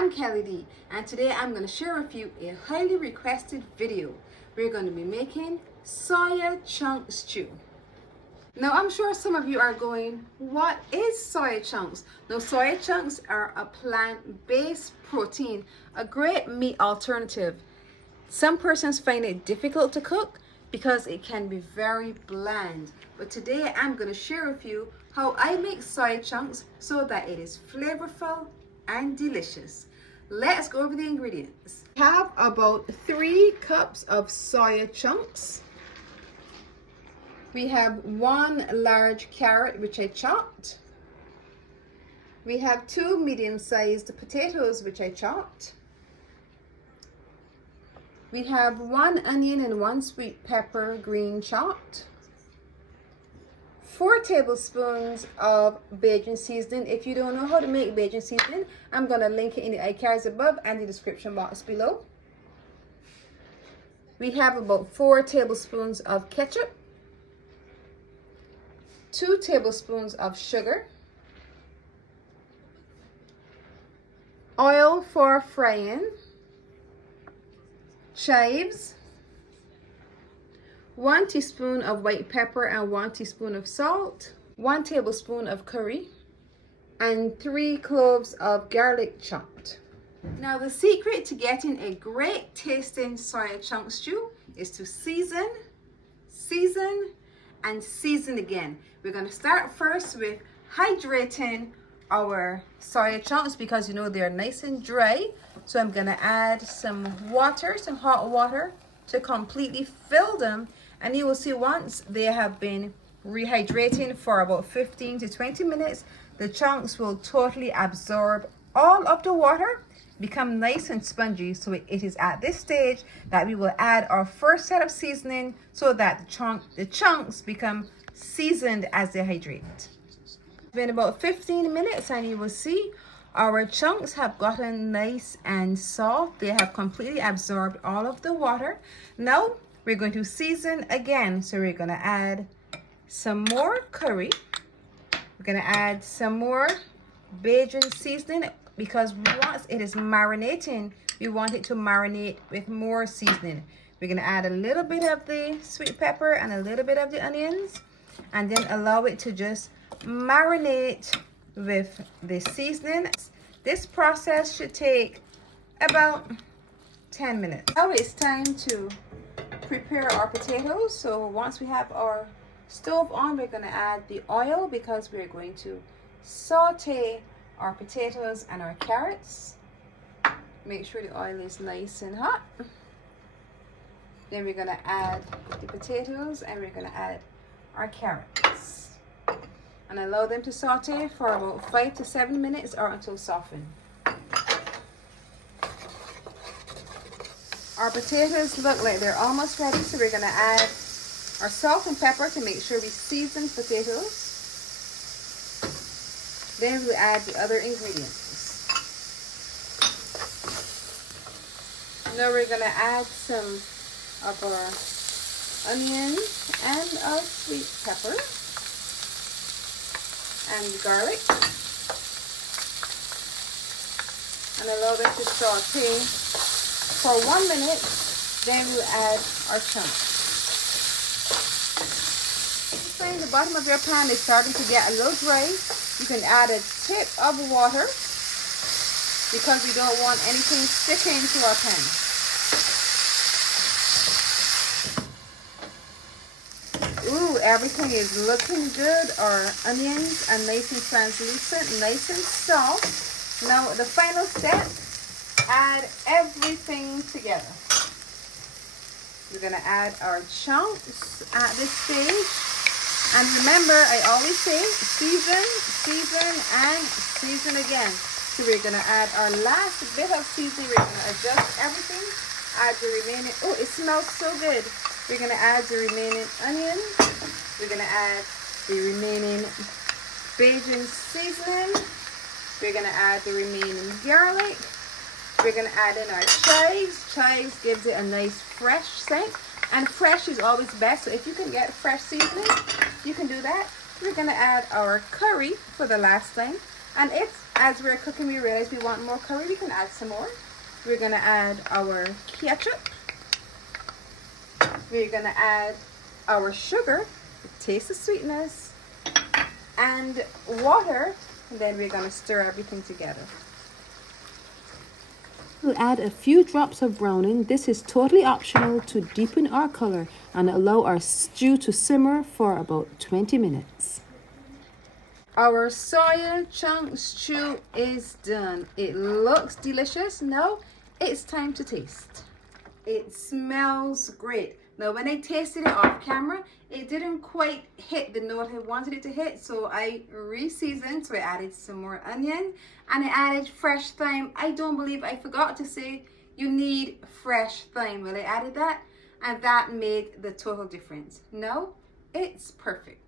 I'm Kelly D, and today I'm going to share with you a highly requested video. We're going to be making Soy Chunks Stew. Now I'm sure some of you are going, what is soy chunks? Now soy chunks are a plant-based protein, a great meat alternative. Some persons find it difficult to cook because it can be very bland. But today I'm going to share with you how I make soy chunks so that it is flavorful and delicious. Let's go over the ingredients. We have about 3 cups of soy chunks. We have 1 large carrot which I chopped. We have 2 medium-sized potatoes which I chopped. We have 1 onion and 1 sweet pepper green chopped. 4 tablespoons of Bajan seasoning. If you don't know how to make Bajan seasoning, I'm going to link it in the iCards above and the description box below. We have about 4 tablespoons of ketchup. 2 tablespoons of sugar. Oil for frying. Chives. 1 teaspoon of white pepper and 1 teaspoon of salt, 1 tablespoon of curry, and 3 cloves of garlic chopped. Now the secret to getting a great tasting soy chunk stew is to season, and season again. We're going to start first with hydrating our soy chunks because you know they're nice and dry. So I'm going to add some water, some hot water, to completely fill them, and you will see once they have been rehydrating for about 15 to 20 minutes, the chunks will totally absorb all of the water, become nice and spongy. So it is at this stage that we will add our first set of seasoning so that the chunks become seasoned as they hydrate. It's been about 15 minutes and you will see our chunks have gotten nice and soft. They have completely absorbed all of the water. Now we're going to season again. So we're going to add some more curry. We're going to add some more Bajan seasoning because once it is marinating, we want it to marinate with more seasoning. We're going to add a little bit of the sweet pepper and a little bit of the onions, and then allow it to just marinate with the seasoning. This process should take about 10 minutes. Now it's time to prepare our potatoes. So once we have our stove on, we're going to add the oil because we're going to saute our potatoes and our carrots. Make sure the oil is nice and hot. Then we're going to add the potatoes and we're going to add our carrots and allow them to saute for about 5 to 7 minutes or until softened. Our potatoes look like they're almost ready, so we're going to add our salt and pepper to make sure we season potatoes. Then we'll add the other ingredients. Now we're going to add some of our onions and our sweet pepper and garlic, and allow them to saute for 1 minute. Then we'll add our chunks. When the bottom of your pan is starting to get a little dry, you can add a tip of water because we don't want anything sticking to our pan. Ooh, everything is looking good. Our onions are nice and translucent, nice and soft. Now the final step, add everything together. We're going to add our chunks at this stage. And remember, I always say season, and season again. So we're going to add our last bit of seasoning. We're going to adjust everything. Add the remaining, oh, it smells so good. We're going to add the remaining onions. We're going to add the remaining Bajan seasoning. We're going to add the remaining garlic. We're going to add in our chives. Chives gives it a nice fresh scent. And fresh is always best. So if you can get fresh seasoning, you can do that. We're going to add our curry for the last thing. And it's as we're cooking, we realize we want more curry, we can add some more. We're gonna add our ketchup. We're gonna add our sugar, taste of sweetness, and water, and then we're gonna stir everything together. We'll add a few drops of browning. This is totally optional to deepen our color and allow our stew to simmer for about 20 minutes. Our soy chunk stew is done. It looks delicious. Now it's time to taste. It smells great. Now when I tasted it off camera, it didn't quite hit the note I wanted it to hit, so I re-seasoned. So I added some more onion and I added fresh thyme. I don't believe I forgot to say you need fresh thyme. Well, I added that and that made the total difference. Now it's perfect.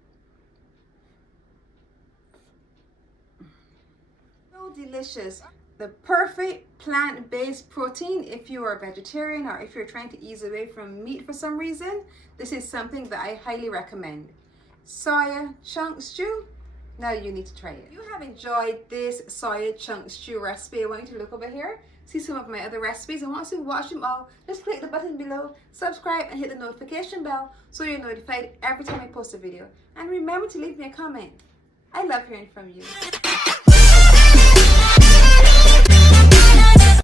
So delicious. The perfect plant-based protein if you are a vegetarian or if you're trying to ease away from meat for some reason. This is something that I highly recommend. Soy chunk stew. Now you need to try it. If you have enjoyed this soy chunk stew recipe, I want you to look over here, see some of my other recipes. I want you to watch them all. Just click the button below, subscribe, and hit the notification bell so you're notified every time I post a video. And remember to leave me a comment. I love hearing from you.